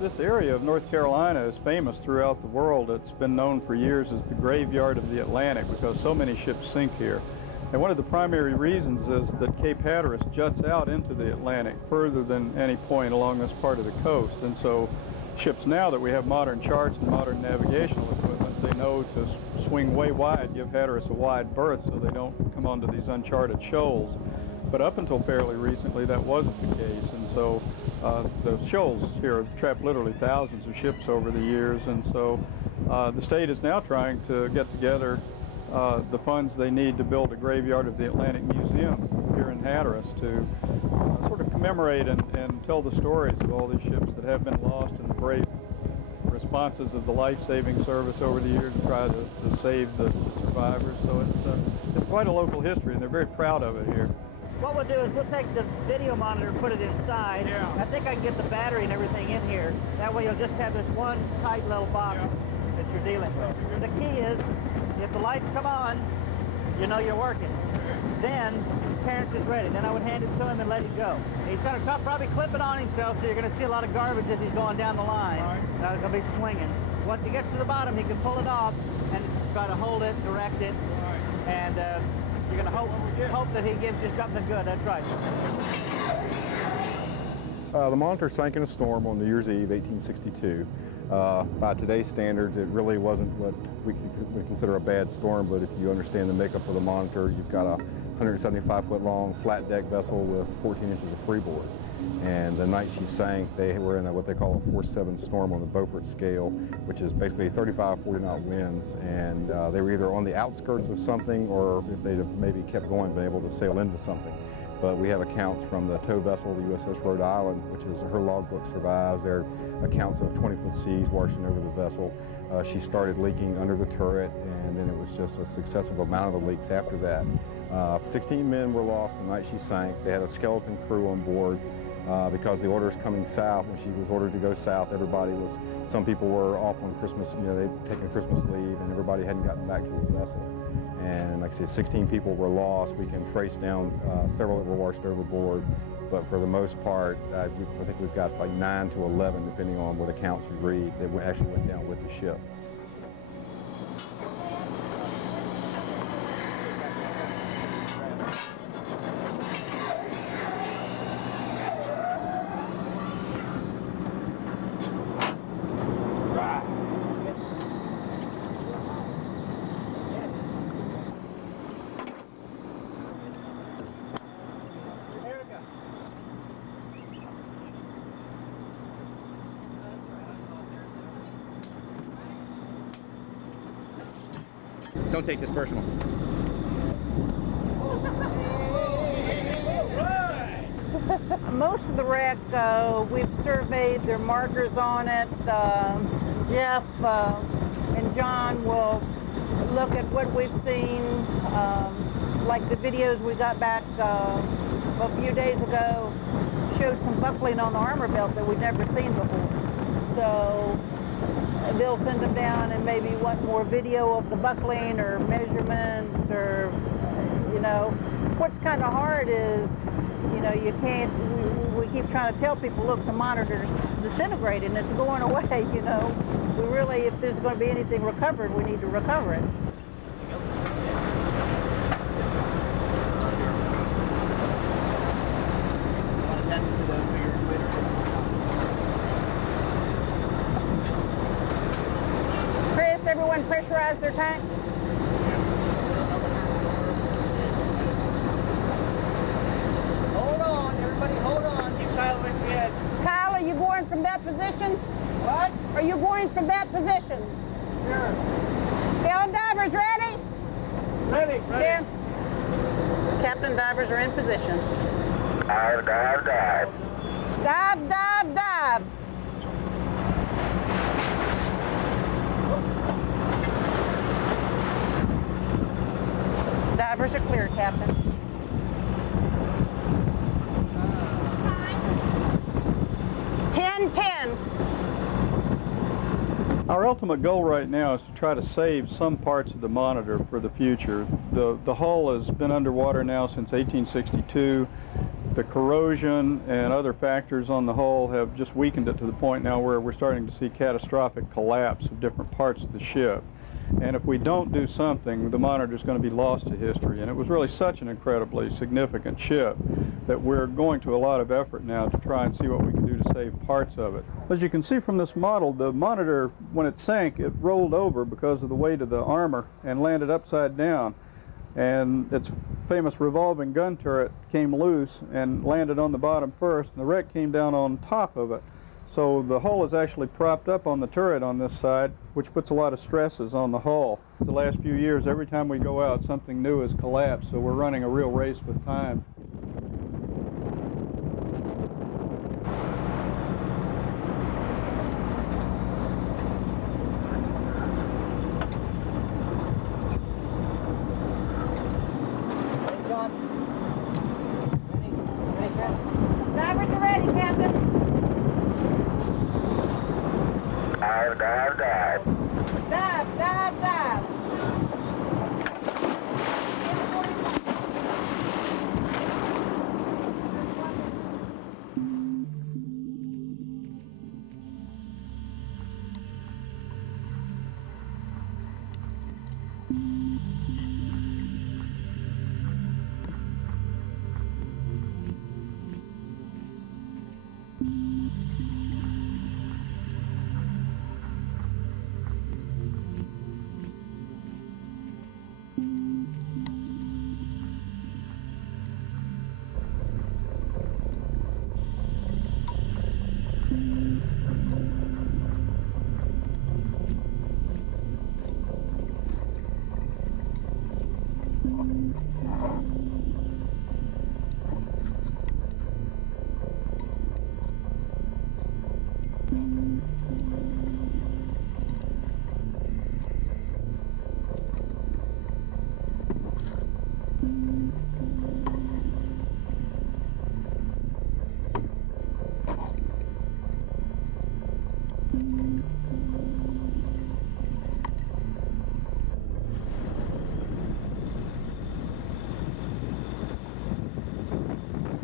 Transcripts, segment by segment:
This area of North Carolina is famous throughout the world. It's been known for years as the graveyard of the Atlantic because so many ships sink here. And one of the primary reasons is that Cape Hatteras juts out into the Atlantic further than any point along this part of the coast. And so ships now that we have modern charts and modern navigational equipment, they know to swing way wide, give Hatteras a wide berth so they don't come onto these uncharted shoals. But up until fairly recently, that wasn't the case. And so the shoals here have trapped literally thousands of ships over the years. And so the state is now trying to get together the funds they need to build a graveyard of the Atlantic Museum here in Hatteras to sort of commemorate and tell the stories of all these ships that have been lost and the brave responses of the life-saving service over the years to try to save the survivors. So it's quite a local history, and they're very proud of it here. What we'll do is we'll take the video monitor and put it inside. Yeah. I think I can get the battery and everything in here. That way you'll just have this one tight little box that you're dealing with. The key is, if the lights come on, you know you're working. Then Terrence is ready. Then I would hand it to him and let him go. He's going to probably clip it on himself, so you're going to see a lot of garbage as he's going down the line. Right. Now he's going to be swinging. Once he gets to the bottom, he can pull it off and try to hold it, direct it, and you're going to hope that he gives you something good. That's right. The Monitor sank in a storm on New Year's Eve, 1862. By today's standards, it really wasn't what we consider a bad storm, but if you understand the makeup of the Monitor, you've got a 175-foot long flat deck vessel with 14 inches of freeboard. And the night she sank, they were in what they call a 4.7 storm on the Beaufort scale, which is basically 35, 40 knot winds. And they were either on the outskirts of something, or if they'd have maybe kept going, been able to sail into something. But we have accounts from the tow vessel, the USS Rhode Island, which is her logbook survives. There are accounts of 20-foot seas washing over the vessel. She started leaking under the turret, and then it was just a successive amount of leaks after that. 16 men were lost the night she sank. They had a skeleton crew on board because the orders coming south, when she was ordered to go south, some people were off on Christmas, they'd taken Christmas leave, and everybody hadn't gotten back to the vessel. And like I said, 16 people were lost. We can trace down several that were washed overboard, but for the most part, I think we've got like 9 to 11, depending on what accounts you read, that actually went down with the ship. Don't take this personal. Most of the wreck, we've surveyed, there are markers on it. Jeff and John will look at what we've seen, like the videos we got back a few days ago showed some buckling on the armor belt that we've never seen before. So they'll send them down and maybe want more video of the buckling or measurements, or what's kind of hard is, you can't, we keep trying to tell people, look, the Monitor's disintegrating, it's going away, We really, if there's going to be anything recovered, we need to recover it. Everyone pressurize their tanks. Hold on, everybody, hold on. Keep Kyle with the edge. Kyle, are you going from that position? What? Are you going from that position? Sure. Captain divers ready? Ready. Ken? Captain divers are in position. Dive, dive, dive. Dive, dive, dive. Divers are clear, Captain. Our ultimate goal right now is to try to save some parts of the Monitor for the future. The hull has been underwater now since 1862. the corrosion and other factors on the hull have just weakened it to the point now where we're starting to see catastrophic collapse of different parts of the ship. And if we don't do something, the Monitor is going to be lost to history. And it was really such an incredibly significant ship that we're going to a lot of effort now to try and see what we can do to save parts of it. As you can see from this model, the Monitor, when it sank, it rolled over because of the weight of the armor and landed upside down. And its famous revolving gun turret came loose and landed on the bottom first, and the wreck came down on top of it. So the hull is actually propped up on the turret on this side, which puts a lot of stresses on the hull. The last few years, every time we go out, something new has collapsed, so we're running a real race with time. Divers are ready, Captain. Dive, dive, dive. Dive, dive, dive.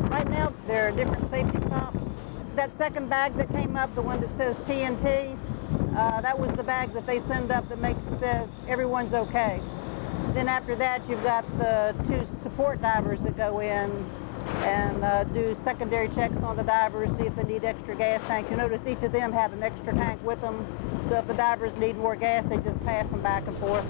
Right now, there are different safety stops. That second bag that came up, the one that says TNT, that was the bag that they send up that says everyone's okay. Then after that, you've got the two support divers that go in and do secondary checks on the divers, see if they need extra gas tanks. You notice each of them had an extra tank with them, so if the divers need more gas, they just pass them back and forth.